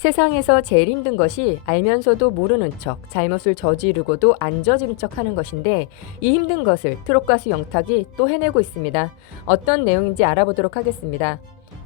세상에서 제일 힘든 것이 알면서도 모르는 척, 잘못을 저지르고도 안 저지른 척 하는 것인데 이 힘든 것을 트롯 가수 영탁이 또 해내고 있습니다. 어떤 내용인지 알아보도록 하겠습니다.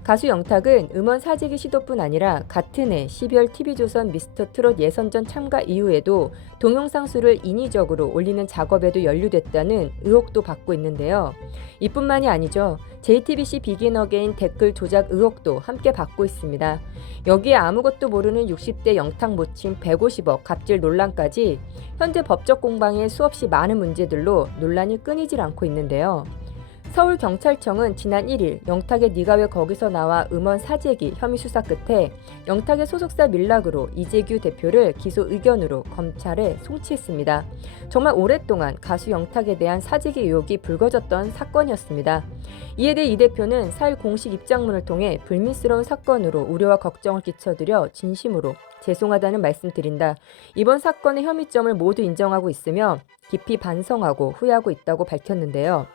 가수 영탁은 음원 사재기 시도뿐 아니라 같은 해 12월 TV조선 미스터 트롯 예선전 참가 이후에도 동영상 수를 인위적으로 올리는 작업에도 연루됐다는 의혹도 받고 있는데요. 이뿐만이 아니죠. JTBC 비긴 어게인 댓글 조작 의혹도 함께 받고 있습니다. 여기에 아무것도 모르는 60대 영탁 모친 150억 갑질 논란까지 현재 법적 공방에 수없이 많은 문제들로 논란이 끊이질 않고 있는데요. 서울경찰청은 지난 1일 영탁의 네가 왜 거기서 나와 음원 사재기 혐의 수사 끝에 영탁의 소속사 밀락으로 이재규 대표를 기소 의견으로 검찰에 송치했습니다. 정말 오랫동안 가수 영탁에 대한 사재기 의혹이 불거졌던 사건이었습니다. 이에 대해 이 대표는 4일 공식 입장문을 통해 불미스러운 사건으로 우려와 걱정을 끼쳐드려 진심으로 죄송하다는 말씀드린다. 이번 사건의 혐의점을 모두 인정하고 있으며 깊이 반성하고 후회하고 있다고 밝혔는데요.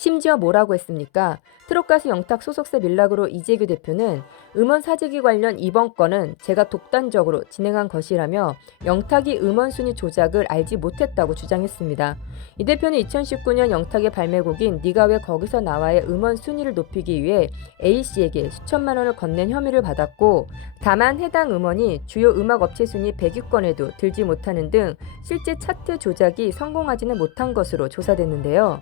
심지어 뭐라고 했습니까? 트롯 가수 영탁 소속사 밀락으로 이재규 대표는 음원 사재기 관련 이번 건은 제가 독단적으로 진행한 것이라며 영탁이 음원 순위 조작을 알지 못했다고 주장했습니다. 이 대표는 2019년 영탁의 발매곡인 네가 왜 거기서 나와의 음원 순위를 높이기 위해 A씨에게 수천만 원을 건넨 혐의를 받았고 다만 해당 음원이 주요 음악 업체 순위 100위권에도 들지 못하는 등 실제 차트 조작이 성공하지는 못한 것으로 조사됐는데요.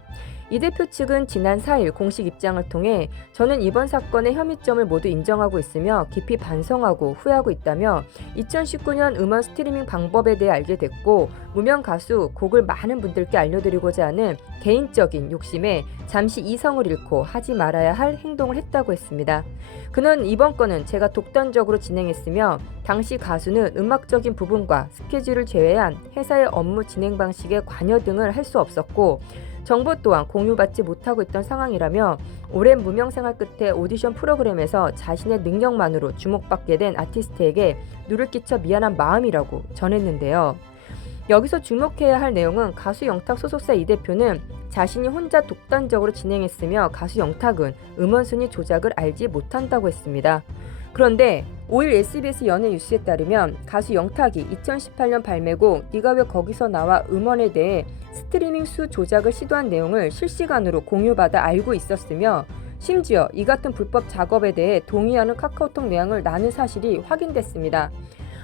이 대표 측은 지난 4일 공식 입장을 통해 저는 이번 사건의 혐의점을 모두 인정하고 있으며 깊이 반성하고 후회하고 있다며 2019년 음원 스트리밍 방법에 대해 알게 됐고 무명 가수 곡을 많은 분들께 알려드리고자 하는 개인적인 욕심에 잠시 이성을 잃고 하지 말아야 할 행동을 했다고 했습니다. 그는 이번 건은 제가 독단적으로 진행했으며 당시 가수는 음악적인 부분과 스케줄을 제외한 회사의 업무 진행 방식에 관여 등을 할 수 없었고 정보 또한 공유받지 못하고 있던 상황이라며 오랜 무명 생활 끝에 오디션 프로그램에서 자신의 능력만으로 주목받게 된 아티스트에게 누를 끼쳐 미안한 마음이라고 전했는데요. 여기서 주목해야 할 내용은 가수 영탁 소속사 이 대표는 자신이 혼자 독단적으로 진행했으며 가수 영탁은 음원 순위 조작을 알지 못한다고 했습니다. 그런데 5일 SBS 연예 뉴스에 따르면 가수 영탁이 2018년 발매곡 네가 왜 거기서 나와 음원에 대해 스트리밍 수 조작을 시도한 내용을 실시간으로 공유받아 알고 있었으며 심지어 이 같은 불법 작업에 대해 동의하는 카카오톡 내용을 나눈 사실이 확인됐습니다.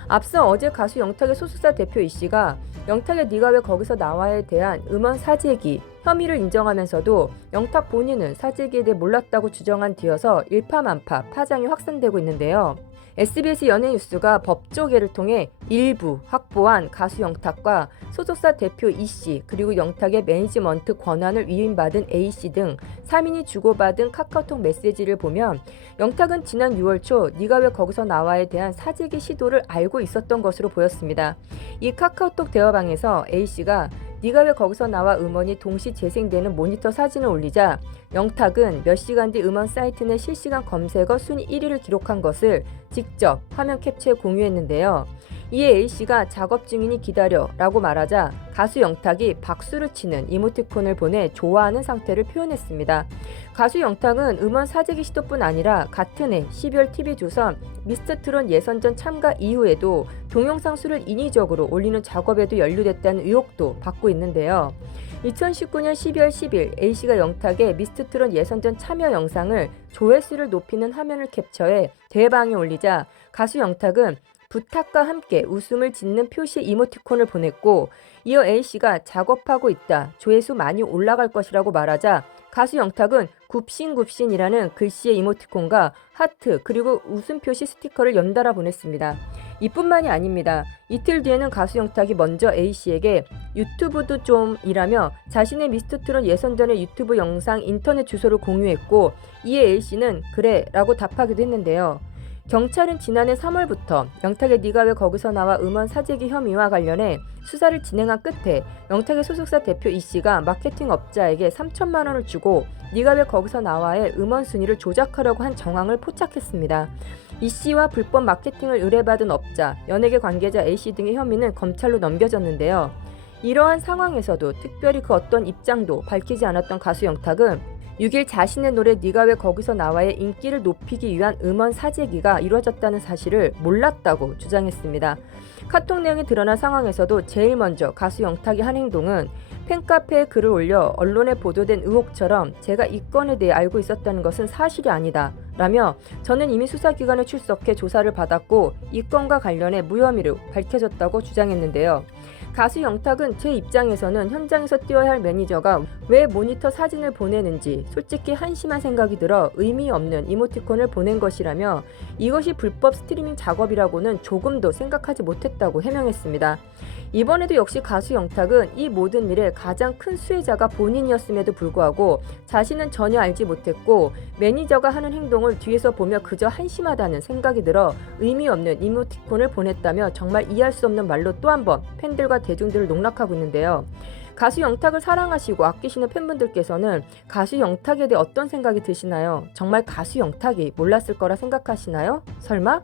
앞서 어제 가수 영탁의 소속사 대표 E씨가 영탁의 네가 왜 거기서 나와에 대한 음원 사재기 혐의를 인정하면서도 영탁 본인은 사재기에 대해 몰랐다고 주장한 뒤여서 일파만파 파장이 확산되고 있는데요. SBS 연예뉴스가 법조계를 통해 일부 확보한 가수 영탁과 소속사 대표 E씨 그리고 영탁의 매니지먼트 권한을 위임받은 A씨 등 3인이 주고받은 카카오톡 메시지를 보면 영탁은 지난 6월 초 네가 왜 거기서 나와에 대한 사재기 시도를 알고 있었던 것으로 보였습니다. 이 카카오톡 대화방에서 A씨가 네가 왜 거기서 나와 음원이 동시 재생되는 모니터 사진을 올리자 영탁은 몇 시간 뒤 음원 사이트 내 실시간 검색어 순위 1위를 기록한 것을 직접 화면 캡처해 공유했는데요. 이에 A씨가 작업 중이니 기다려 라고 말하자 가수 영탁이 박수를 치는 이모티콘을 보내 좋아하는 상태를 표현했습니다. 가수 영탁은 음원 사재기 시도뿐 아니라 같은 해 12월 TV조선 미스터 트롯 예선전 참가 이후에도 동영상 수를 인위적으로 올리는 작업에도 연루됐다는 의혹도 받고 있는데요. 2019년 12월 10일 A씨가 영탁의 미스터 트롯 예선전 참여 영상을 조회수를 높이는 화면을 캡처해 대방에 올리자 가수 영탁은 부탁과 함께 웃음을 짓는 표시 이모티콘을 보냈고 이어 A씨가 작업하고 있다. 조회수 많이 올라갈 것이라고 말하자 가수 영탁은 굽신굽신이라는 글씨의 이모티콘과 하트 그리고 웃음 표시 스티커를 연달아 보냈습니다. 이뿐만이 아닙니다. 이틀 뒤에는 가수 영탁이 먼저 A씨에게 유튜브도 좀 이라며 자신의 미스터 트롯 예선전의 유튜브 영상 인터넷 주소를 공유했고 이에 A씨는 그래 라고 답하기도 했는데요. 경찰은 지난해 3월부터 영탁의 네가 왜 거기서 나와 음원 사재기 혐의와 관련해 수사를 진행한 끝에 영탁의 소속사 대표 E씨가 마케팅 업자에게 3천만 원을 주고 네가 왜 거기서 나와의 음원 순위를 조작하려고 한 정황을 포착했습니다. E씨와 불법 마케팅을 의뢰받은 업자, 연예계 관계자 A씨 등의 혐의는 검찰로 넘겨졌는데요. 이러한 상황에서도 특별히 그 어떤 입장도 밝히지 않았던 가수 영탁은 6일 자신의 노래 네가 왜 거기서 나와의 인기를 높이기 위한 음원 사재기가 이루어졌다는 사실을 몰랐다고 주장했습니다. 카톡 내용이 드러난 상황에서도 제일 먼저 가수 영탁이 한 행동은 팬카페에 글을 올려 언론에 보도된 의혹처럼 제가 이 건에 대해 알고 있었다는 것은 사실이 아니다 라며 저는 이미 수사기관에 출석해 조사를 받았고 이 건과 관련해 무혐의로 밝혀졌다고 주장했는데요. 가수 영탁은 제 입장에서는 현장에서 뛰어야 할 매니저가 왜 모니터 사진을 보내는지 솔직히 한심한 생각이 들어 의미 없는 이모티콘을 보낸 것이라며 이것이 불법 스트리밍 작업이라고는 조금도 생각하지 못했다고 해명했습니다. 이번에도 역시 가수 영탁은 이 모든 일의 가장 큰 수혜자가 본인이었음에도 불구하고 자신은 전혀 알지 못했고 매니저가 하는 행동을 뒤에서 보며 그저 한심하다는 생각이 들어 의미 없는 이모티콘을 보냈다며 정말 이해할 수 없는 말로 또 한 번 팬들과 대중들을 농락하고 있는데요. 가수 영탁을 사랑하시고 아끼시는 팬분들께서는 가수 영탁에 대해 어떤 생각이 드시나요? 정말 가수 영탁이 몰랐을 거라 생각하시나요? 설마?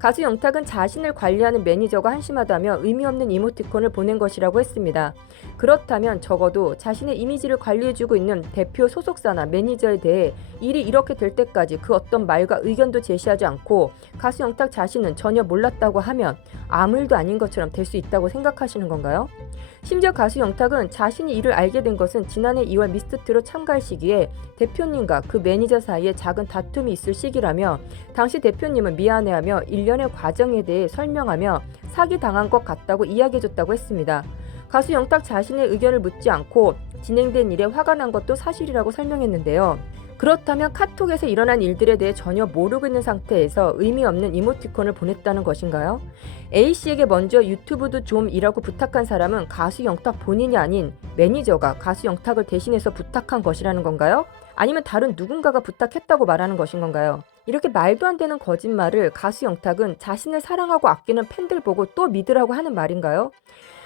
가수 영탁은 자신을 관리하는 매니저가 한심하다며 의미 없는 이모티콘을 보낸 것이라고 했습니다. 그렇다면 적어도 자신의 이미지를 관리해주고 있는 대표 소속사나 매니저에 대해 일이 이렇게 될 때까지 그 어떤 말과 의견도 제시하지 않고 가수 영탁 자신은 전혀 몰랐다고 하면 아무 일도 아닌 것처럼 될 수 있다고 생각하시는 건가요? 심지어 가수 영탁은 자신이 이를 알게 된 것은 지난해 2월 미스터트롯 참가할 시기에 대표님과 그 매니저 사이에 작은 다툼이 있을 시기라며 당시 대표님은 미안해하며 일련의 과정에 대해 설명하며 사기당한 것 같다고 이야기해줬다고 했습니다. 가수 영탁 자신의 의견을 묻지 않고 진행된 일에 화가 난 것도 사실이라고 설명했는데요. 그렇다면 카톡에서 일어난 일들에 대해 전혀 모르고 있는 상태에서 의미 없는 이모티콘을 보냈다는 것인가요? A씨에게 먼저 유튜브도 좀 이라고 부탁한 사람은 가수 영탁 본인이 아닌 매니저가 가수 영탁을 대신해서 부탁한 것이라는 건가요? 아니면 다른 누군가가 부탁했다고 말하는 것인 건가요? 이렇게 말도 안 되는 거짓말을 가수 영탁은 자신을 사랑하고 아끼는 팬들 보고 또 믿으라고 하는 말인가요?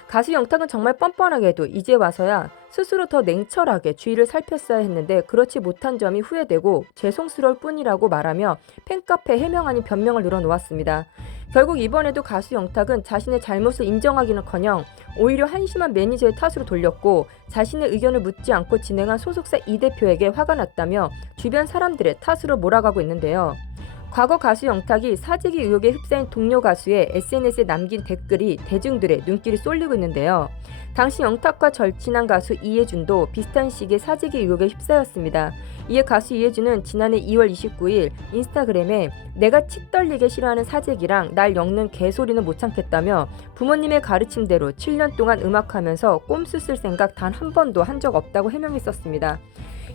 가수 영탁은 정말 뻔뻔하게도 이제 와서야 스스로 더 냉철하게 주위를 살폈어야 했는데 그렇지 못한 점이 후회되고 죄송스러울 뿐이라고 말하며 팬카페 해명 아닌 변명을 늘어놓았습니다. 결국 이번에도 가수 영탁은 자신의 잘못을 인정하기는커녕 오히려 한심한 매니저의 탓으로 돌렸고 자신의 의견을 묻지 않고 진행한 소속사 이 대표에게 화가 났다며 주변 사람들의 탓으로 몰아가고 있는데요. 과거 가수 영탁이 사재기 의혹에 휩싸인 동료 가수의 SNS에 남긴 댓글이 대중들의 눈길이 쏠리고 있는데요. 당시 영탁과 절친한 가수 이해준도 비슷한 시기에 사재기 의혹에 휩싸였습니다. 이에 가수 이해준은 지난해 2월 29일 인스타그램에 내가 치 떨리게 싫어하는 사재기랑 날 엮는 개소리는 못 참겠다며 부모님의 가르침대로 7년 동안 음악하면서 꼼수 쓸 생각 단 한 번도 한 적 없다고 해명했었습니다.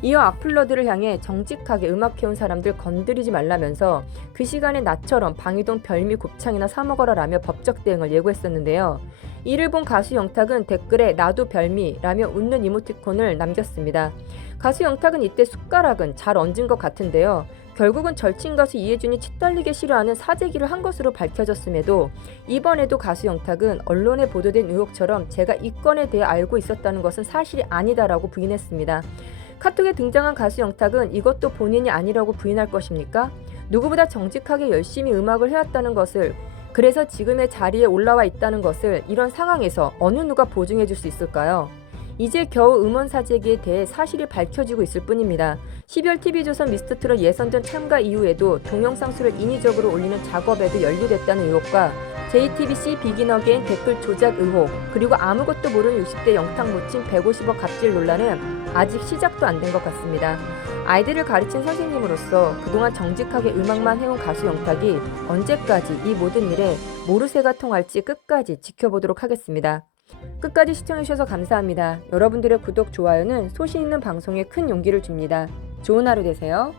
이어 악플러들을 향해 정직하게 음악해온 사람들 건드리지 말라면서 그 시간에 나처럼 방이동 별미 곱창이나 사먹어라 라며 법적 대응을 예고했었는데요. 이를 본 가수 영탁은 댓글에 나도 별미 라며 웃는 이모티콘을 남겼습니다. 가수 영탁은 이때 숟가락은 잘 얹은 것 같은데요. 결국은 절친 가수 이해준이 치떨리게 싫어하는 사재기를 한 것으로 밝혀졌음에도 이번에도 가수 영탁은 언론에 보도된 의혹처럼 제가 이 건에 대해 알고 있었다는 것은 사실이 아니다라고 부인했습니다. 카톡에 등장한 가수 영탁은 이것도 본인이 아니라고 부인할 것입니까? 누구보다 정직하게 열심히 음악을 해왔다는 것을, 그래서 지금의 자리에 올라와 있다는 것을 이런 상황에서 어느 누가 보증해 줄 수 있을까요? 이제 겨우 음원 사재기에 대해 사실이 밝혀지고 있을 뿐입니다. 12월 TV조선 미스터트롯 예선전 참가 이후에도 동영상 수를 인위적으로 올리는 작업에도 연루됐다는 의혹과 JTBC 비긴 어게인 댓글 조작 의혹, 그리고 아무것도 모르는 60대 영탁 모친 150억 갑질 논란은 아직 시작도 안 된 것 같습니다. 아이들을 가르친 선생님으로서 그동안 정직하게 음악만 해온 가수 영탁이 언제까지 이 모든 일에 모르쇠가 통할지 끝까지 지켜보도록 하겠습니다. 끝까지 시청해주셔서 감사합니다. 여러분들의 구독, 좋아요는 소신 있는 방송에 큰 용기를 줍니다. 좋은 하루 되세요.